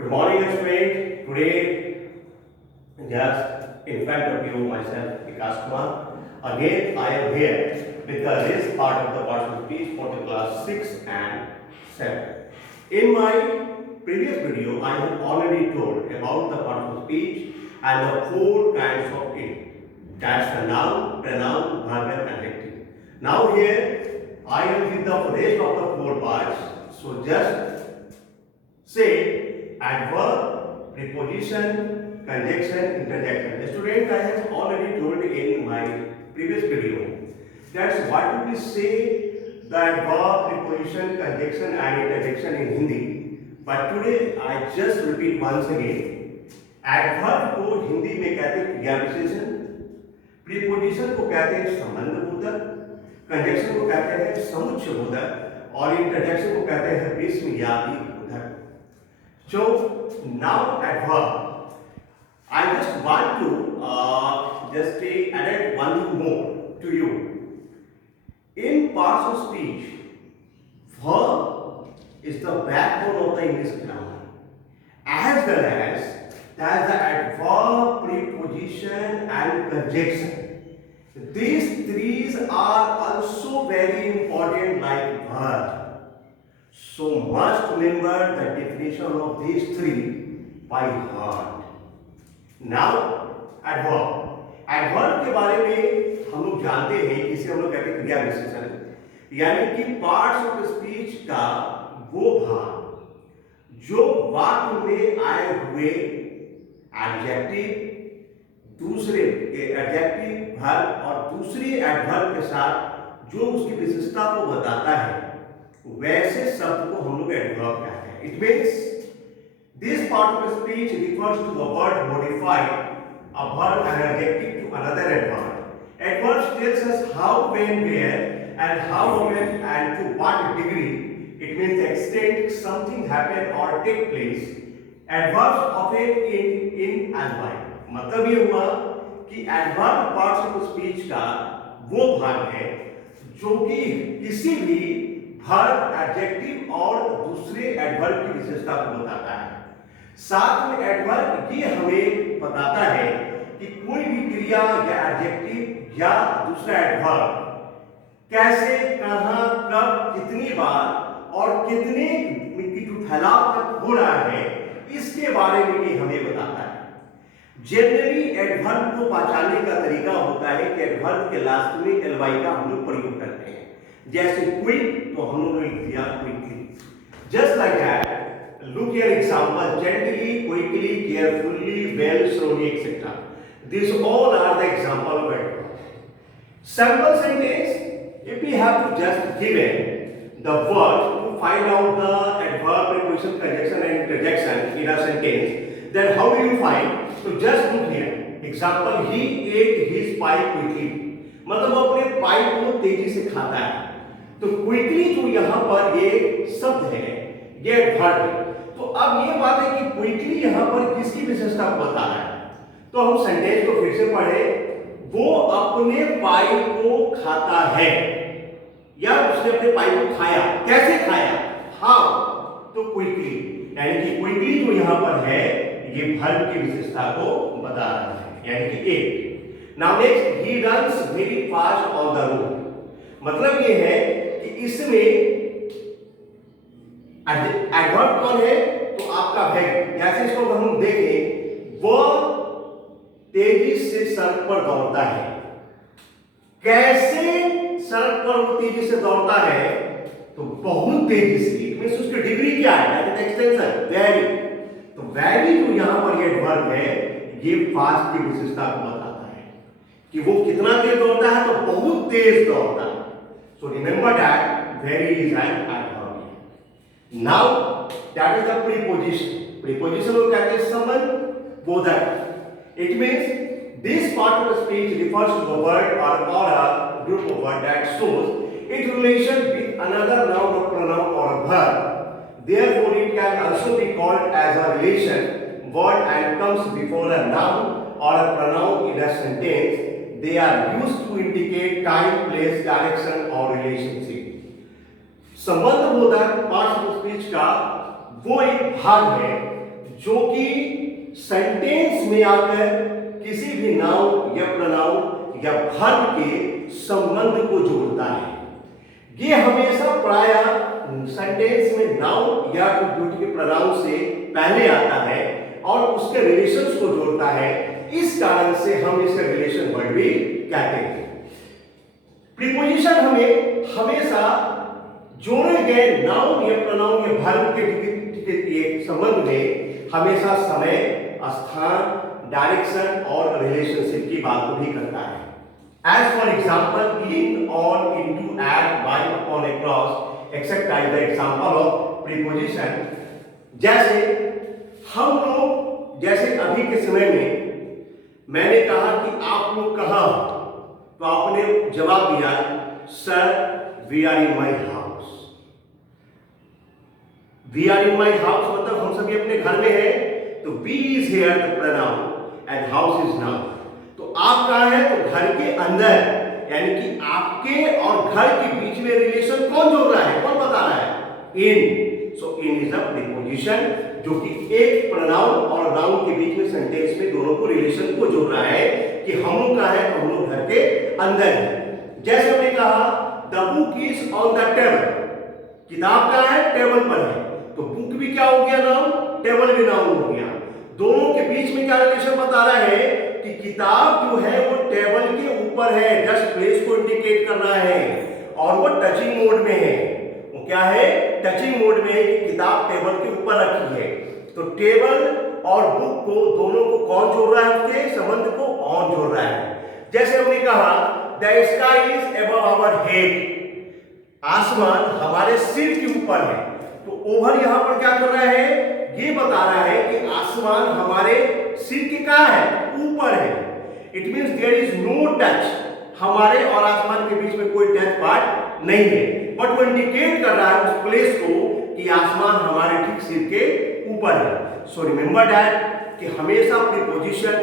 Good morning, student. Today, just in front of you, myself, Vikas Kumar. Again, I am here with the this part of the partial speech for the class 6 and 7. In my previous video, I have already told about the partial speech and the four kinds of it. That's the noun, pronoun, verb, and adjective. Now here, I am with the rest of the four parts. So just say adverb, preposition, conjunction, interjection. Student, I have already told in my previous video that's what do we say the adverb, preposition, conjunction and interjection in Hindi. But today I just repeat once again. Adverb को हिंदी में कहते हैं क्रिया विशेषण, preposition को कहते हैं संबंध बोधक, कंजक्शन को कहते हैं समुच्चय बोधक और इंटरजेक्शन को कहते हैं विस्म या बोधक. So now adverb, I just want to just add one thing more to you. In parts of speech, verb is the backbone of the English grammar, as well as that the adverb, preposition and conjunction. These three are also very important like verb. So must remember the definition of these three by heart. Now adverb. Adverb के बारे में हम लोग जानते हैं कि इसे हम लोग कहते हैं क्रिया विशेषण, यानी कि पार्ट्स ऑफ स्पीच का वो भाग जो वाक्य में आए हुए एडजेक्टिव, दूसरे एडजेक्टिव वर्ब और दूसरे एडवर्ब के साथ जो उसकी विशेषता को बताता है, वैसे शब्द को हम लोग एडवर्ब कहते हैं. It means this part of speech refers to a word modified a verb and adjective to another adverb. Adverbs tells us how, when, where and how often and to what degree. It means the extent something happen or take place. Adverbs often in and by. मतलब ये हुआ कि adverb parts of speech का वो भाग है जो कि किसी भी verb, adjective और दूसरे adverb की विशेषता को बताता है. साथ में एडवर्ब ये हमें बताता है कि कोई भी क्रिया या एडजेक्टिव या दूसरा एडवर्ब कैसे, कहां, कब, कितनी बार और कितने फैलाव तक हो रहा है, इसके बारे में ये हमें बताता है. जनरली एडवर्ब को पहचानने का तरीका होता है कि एडवर्ब के लास्ट में एलवाई का हम लोग प्रयोग करते हैं. जैसे क्विक तो हम लोग लिख दिया quickly. Just like that, look here example: gently, quickly, carefully, well, slowly, etc. These all are the example of adverb. Sample sentence: if we have to just given the word to find out the adverb, preposition, conjunction and interjection in a sentence, then how do you find? So just look here. Example: he ate his pie quickly. मतलब वो अपने पाई को तेजी से खाता है. तो quickly जो यहाँ पर ये शब्द है, ये adverb है. तो अब ये बात है कि क्विकली यहां पर किसकी विशेषता को बता रहा है. तो हम सेंटेंस को फिर से पढ़े. वो अपने पाई को खाता है या उसने अपने पाई को खाया. कैसे खाया? हाउ. तो क्विकली, यानी कि क्विकली जो यहां पर है ये वर्ब की विशेषता को बता रहा है, यानी कि एक. Now next, he runs very fast on the road. मतलब ये है कि इसमें एडवर्ब कौन है? तो आपका है. जैसे इसको हम देखें, वो तेजी से सड़क पर दौड़ता है. कैसे सड़क पर वो तेजी से दौड़ता है? तो बहुत तेजी से. इट मींस उसकी डिग्री क्या है? That is extension, very. तो वेरी जो यहां पर ये एडवर्ब है, ये फास्ट की विशेषता को बताता है कि वो कितना तेज दौड़ता है. तो बहुत तेज दौड़ता है. So remember that very is an adverb. Now that is the preposition. Preposition को कहते हैं संबंध बोधक. It means this part of the speech refers to a word or a group of words that shows its relation with another noun or pronoun or a verb. Therefore, it can also be called as a relation word and comes before a noun or a pronoun in a sentence. They are used to indicate time, place, direction or relationship. संबंध बोधक parts of speech का वो एक भाग है जो कि sentence में आकर किसी भी नाउन या प्रोनाउन या वर्ब के संबंध को जोड़ता है। ये हमेशा प्रायः सेंटेंस में नाउन या ड्यूटी के प्रोनाउन से पहले आता है और उसके रिलेशंस को जोड़ता है। इस कारण से हम इसे रिलेशन वर्ड भी कहते हैं। प्रीपोजिशन हमें हमेशा जोड़े गए नाउन या प्रोनाउन या वर्ब के संबंध में हमेशा समय, स्थान, डायरेक्शन और रिलेशनशिप की बात को भी करता है। As for example, in, on, into, at, by, upon, across, etc. is the example of preposition. जैसे हम लोग, जैसे अभी के समय में मैंने कहा कि आप लोग कहाँ, तो आपने जवाब दिया sir we are in my house. We are in my house मतलब हम सभी अपने घर में हैं, तो we is here the pronoun and house is noun. तो आप कहाँ हैं, तो घर के अंदर, यानी कि आपके और घर के बीच में रिलेशन कौन जोड़ रहा है, कौन बता रहा है, इन। सो इन इज अ प्रीपोजिशन जो कि एक प्रोनाउन और नाउन के बीच में सेंटेंस में दोनों को रिलेशन को जोड़ रहा है कि हम लोग कहाँ हैं, तो हम लोग घर के अंदर हैं। जैसे हमने कहा the book is on the table, किताब कहाँ है, टेबल पर है, तो बुक भी क्या हो गया नाउन, टेबल भी नाउन हो गया। दोनों के बीच में क्या रिलेशन बता रहा है कि किताब जो है वो टेबल के ऊपर है, जस्ट प्लेस को इंडिकेट कर रहा है और वो टचिंग मोड में है। वो क्या है, टचिंग मोड में है कि किताब टेबल के ऊपर रखी है। तो टेबल और बुक को दोनों को कौन जोड़ रहा है, उसके संबंध को ऑन जोड़ रहा है। जैसे हमने कहा the sky is above our head, आसमान हमारे सिर के ऊपर है, तो ओवर यहां पर क्या कर रहा है, ये बता रहा है कि आसमान हमारे सिर के कहां है, ऊपर है। It means there is no touch, हमारे और आसमान के बीच में कोई टच पार्ट नहीं है, बट वो इंडिकेट कर रहा है उस प्लेस को कि आसमान हमारे ठीक सिर के ऊपर है। सो रिमेंबर दैट कि हमेशा प्रीपोजिशन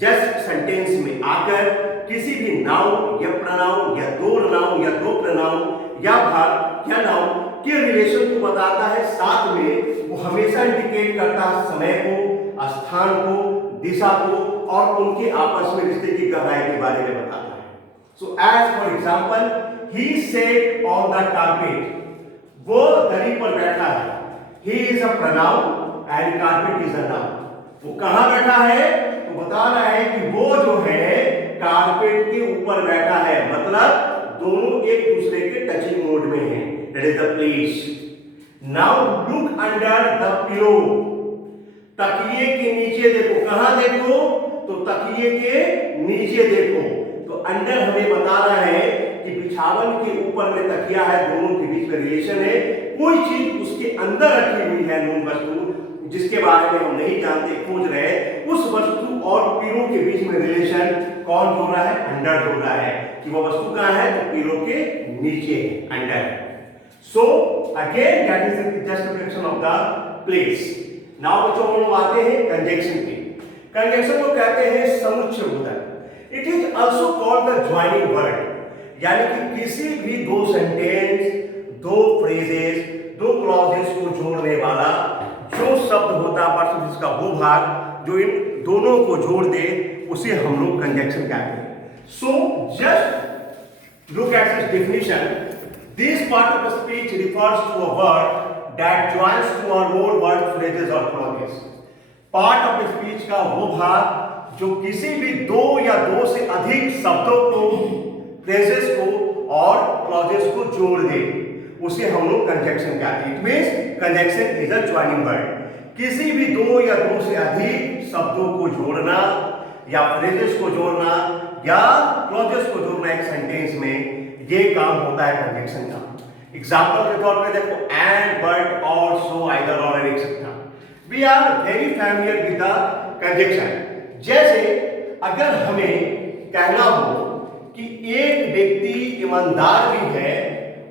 जस्ट सेंटेंस में आकर किसी भी नाउन या प्रोनाउन या दो नाउन या दो प्रोनाउन या वर्ब या नाउन के रिलेशन को बताता है, साथ में वो हमेशा इंडिकेट करता है समय को, स्थान को, दिशा को और उनके आपस में रिश्ते की गहराई के बारे में बताता है। So as for example he sat on the carpet, वो दरी पर बैठा है। He is a pronoun and carpet is a noun. वो कहां बैठा है, तो बता रहा है कि वो जो है कारपेट के ऊपर बैठा है, मतलब दोनों एक दूसरे के टचिंग मोड में हैं। That is the place. Now look under the pillow, तकिए के नीचे देखो, कहां देखो, तो तकिए के नीचे देखो। तो अंडर हमें बता रहा है कि बिछावन के ऊपर में तकिया है, दोनों के बीच में रिलेशन है, कोई चीज उसके अंदर रखी हुई है, नून वस्तु जिसके बारे में हम नहीं जानते, खोज रहे हैं, उस वस्तु और पिलो के बीच में रिलेशन कौन जोड़ रहा है, अंडर जोड़ रहा है कि वो वस्तु कहां है, तो पिलो के नीचे है, under. So again that is just reflection of the place. Now बच्चों हम लोग आते हैं कंजंक्शन पे। कंजंक्शन को कहते हैं समुच्चय बोधक। It is also called the joining word, यानी कि किसी भी दो सेंटेंस, दो फ्रेजेस, दो क्लॉजेस को जोड़ने वाला जो शब्द होता है, जिसका वो भाग जो इन दोनों को जोड़ दे, उसे हम लोग कंजंक्शन कहते हैं। So just look at this definition. This part of the speech refers to a word that joins two or more word phrases or clauses। Part of speech का वो भाग जो किसी भी दो या दो से अधिक शब्दों को, फ्रेजेस को और क्लॉजेस को जोड़ दे, उसे हम लोग कंजंक्शन कहते हैं। It means conjunction is a joining word. किसी भी दो या दो से अधिक शब्दों को जोड़ना या फ्रेजेस को जोड़ना या क्लॉजेस को जोड़ना एक सेंटेंस में, ये काम होता है कंजंक्शन का। एग्जाम्पल के तौर पे देखो एंड, बट, और, सो, आइदर, और, etcetera. We are very familiar with the conjunction. जैसे अगर हमें कहना हो कि एक व्यक्ति ईमानदार भी है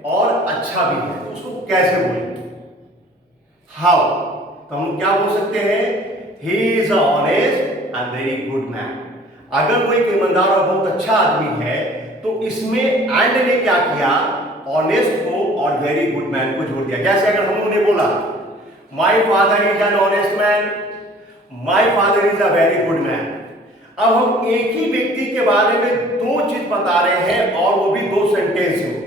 और अच्छा भी है, तो उसको कैसे बोलेंगे, हाउ? तो हम क्या बोल सकते हैं, ही is a honest and very good man. अगर वो एक ईमानदार और बहुत अच्छा आदमी है, तो इसमें एंड ने क्या किया, ऑनेस्ट को और वेरी गुड मैन को जोड़ दिया। जैसे अगर हम लोगों ने बोला my father is an honest man, my father is a very good man. अब हम एक ही व्यक्ति के बारे में दो चीज बता रहे हैं और वो भी दो सेंटेंस में।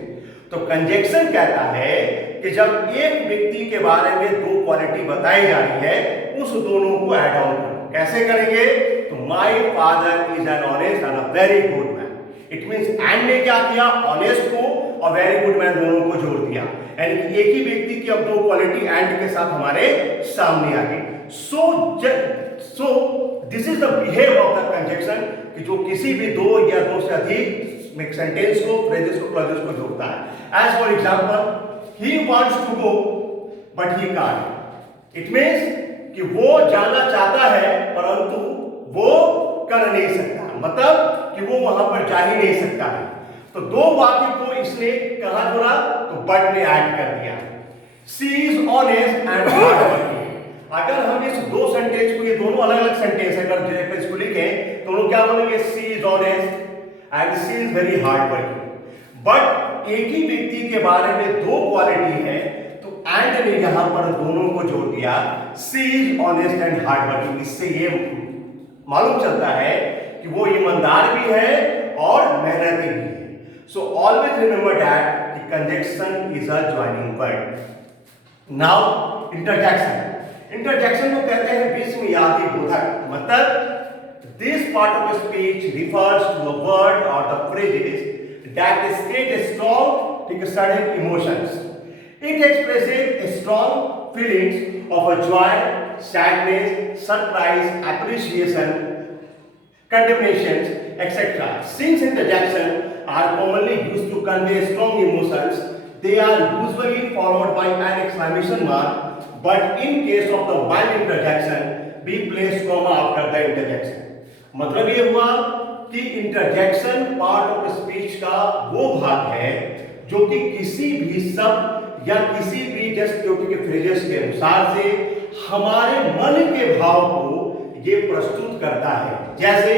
तो कंजक्शन कहता है कि जब एक व्यक्ति के बारे में दो क्वालिटी बताई जा रही है, उस दोनों को ऐड ऑन करो। कैसे करेंगे? तो my father is an honest and a very good man. It means and ने क्या किया? ऑनेस्ट को और वेरी गुड मैन दोनों को जोड़ दिया, यानी कि एक ही व्यक्ति की अब दो क्वालिटी एंड के साथ हमारे सामने आ गई। So this is the behave of the conjunction, कि जो किसी भी दो या दो से अधिक सेंटेंस को, फ्रेजेस को, क्लॉजेस को जोड़ता है। As for example, he wants to go but he can't। It means कि वो जाना चाहता है परंतु वो कर नहीं सकता, मतलब कि वो वहां पर जा ही नहीं सकता है। तो दो वाक्य को इसने कहां जोड़ा? तो बट ने ऐड कर दिया। She is honest and hardworking. अगर हम इस दो सेंटेंस को, ये दोनों अलग अलग सेंटेंस है, अगर इसको लिखें तो हम क्या बोलेंगे? She is honest and she is very hardworking. But एक ही व्यक्ति के बारे में दो क्वालिटी है, तो एंड ने यहां पर दोनों को जोड़ दिया, she is honest and hardworking. इससे ये मालूम चलता है कि वो ईमानदार भी है और मेहनती भी है। सो ऑलवेज रिमेंबर दैट कि conjunction is a joining word. Now interjection. Interjection को कहते हैं विस्मयादि बोधक। मतलब this part of speech refers to a word और the phrases that state strong sudden emotions. It expresses strong feelings of a joy, sadness, surprise, appreciation, condemnations, etc. Since interjections are commonly used to convey strong emotions, they are usually followed by an exclamation mark, but in case of the mild interjection, we place comma after the interjection. मतलब ये हुआ कि interjection part of speech का वो भाग है जो कि किसी भी शब्द या किसी भी जस्ट के फ्रेजेस के अनुसार से हमारे मन के भाव को ये प्रस्तुत करता है। जैसे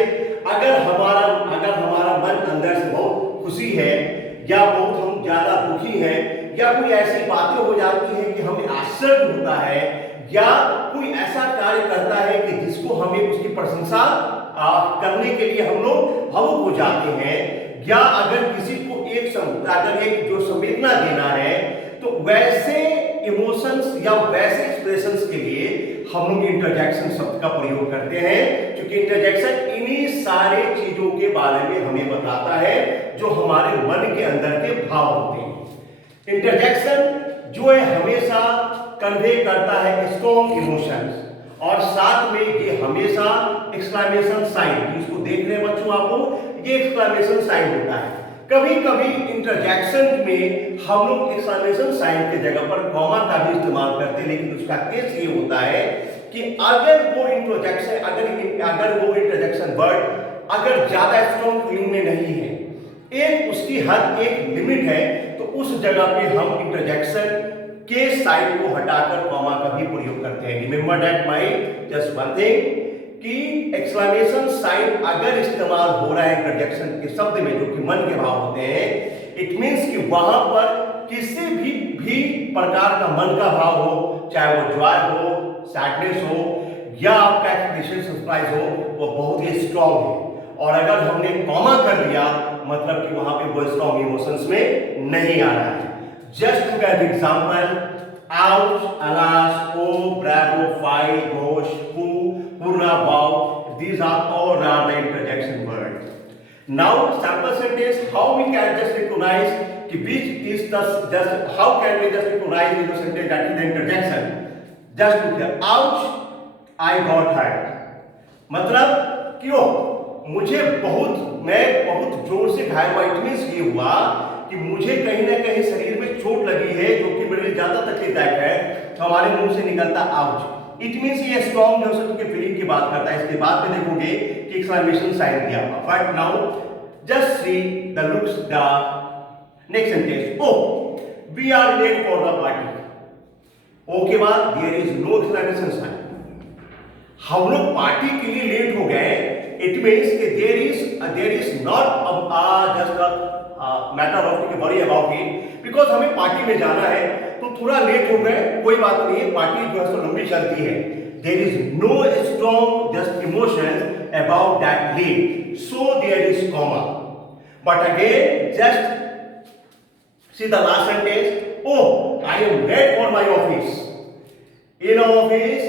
अगर हमारा मन अंदर से बहुत खुशी है या बहुत हम ज्यादा दुखी हैं या कोई ऐसी बातें हो जाती हैं कि हमें आश्चर्य होता है या कोई ऐसा कार्य करता है कि जिसको हमें उसकी प्रशंसा करने के लिए हम लोग भावुक हो जाते हैं, या अगर किसी को एक जो संवेदना देना है तो वैसे इमोशंस या वैसे एक्सप्रेशंस के लिए हम लोग इंटरजेक्शन शब्द का प्रयोग करते हैं, क्योंकि इंटरजेक्शन इन्हीं सारे चीजों के बारे में हमें बताता है जो हमारे मन के अंदर के भाव होते हैं। इंटरजेक्शन जो है हमेशा कन्वे करता है स्ट्रॉन्ग इमोशंस, और साथ में ये हमेशा एक्सक्लेमेशन साइन, इसको देख रहे हैं बच्चों आप लोग, ये एक्सक्लेमेशन साइन होता है। कभी कभी इंटरजेक्शन में हम लोग एक्सक्लेमेशन साइन के जगह पर कॉमा का भी इस्तेमाल करते हैं, लेकिन उसका केस ये होता है कि अगर वो इंटरजेक्शन वर्ड अगर ज्यादा स्ट्रॉन्ग फीलिंग में नहीं है, एक उसकी हद एक लिमिट है, तो उस जगह पे हम इंटरजेक्शन के साइन को हटाकर कॉमा का भी प्रयोग करते हैं। Remember that my just one thing कि एक्सक्लेमेशन साइन अगर इस्तेमाल हो रहा है इंटरजेक्शन के शब्द में जो कि मन के भाव होते हैं, इट मींस कि वहां पर किसी भी प्रकार का मन का भाव हो, चाहे वो जॉय हो, सैडनेस हो या आपका एक्सप्रेशन सरप्राइज हो, वो बहुत ही स्ट्रॉन्ग है। और अगर हमने कॉमा कर दिया मतलब कि वहां पे वो स्ट्रॉन्ग इमोशंस में नहीं आ रहा है। Just to get example, ouch, alas, oh, bravo, fie, gosh, poo, hurrah, wow, these are all are the interjection words. Now, sample sentence, how we can just recognize which is just how can we just recognize in the sentence that is the interjection? Just look here, ouch, I got hurt. मतलब क्यों? मैं बहुत जोर से घायल हुआ। It means ये हुआ कि मुझे कहीं ना कहीं शरीर में चोट लगी है जो कि मेरे लिए ज्यादा तकलीफदायक है, तो हमारे मुंह से निकलता आउच। इट मींस ये स्ट्रॉन्ग जो शब्द की फीलिंग की बात करता है। इसके बाद में देखोगे कि एक्सक्लेमेशन साइन दिया हुआ। But now just see the looks the next sentence, oh we are late for the party. Oh के बाद there is no exclamation sign. हम लोग पार्टी के लिए लेट हो गए। इट मींस कि there is not just matter of worry about it, because हमें पार्टी में जाना है तो थोड़ा लेट हो गए, कोई बात नहीं है, पार्टी जो है लंबी चलती है। There is no strong just emotions about that late. So there is comma. But again, just see the last sentence. Oh, I am late for my office. In office,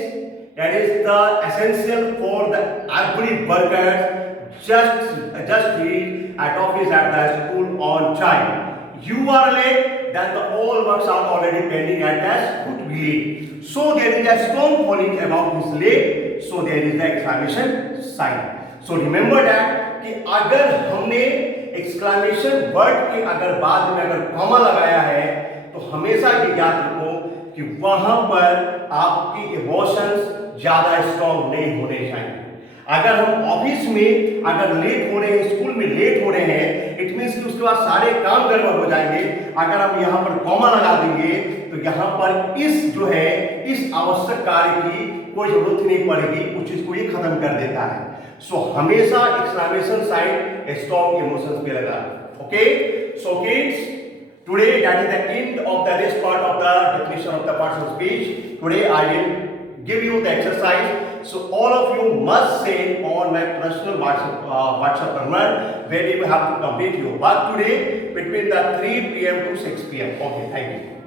that is the essential for the every worker just reach at office at the school on time. You are late, then the all works are already pending at the school to be late. So there is a strong feeling about his late. So there is the exclamation sign. So remember that कि अगर हमने exclamation word के अगर बाद में अगर comma लगाया है तो हमेशा ये याद रखो कि वहां पर आपकी इमोशंस ज्यादा स्ट्रॉन्ग नहीं होने चाहिए। अगर हम ऑफिस में अगर लेट हो रहे हैं, स्कूल में लेट हो रहे हैं, इट मींस कि उसके बाद सारे काम गड़बड़ हो जाएंगे। अगर हम यहाँ पर कॉमा लगा देंगे तो यहाँ पर इस जो है इस आवश्यक कार्य की कोई जरूरत नहीं पड़ेगी, उस चीज को ये खत्म कर देता है। सो हमेशा एक्सक्लेमेशन साइन स्ट्रॉन्ग इमोशंस पे लगा। Okay, so kids, today that is the end of the this part of the definition of the parts of speech. Today I will give you the exercise. So all of you must send on my personal WhatsApp number where you have to complete your work today between the 3 p.m. to 6 p.m. Okay, thank you.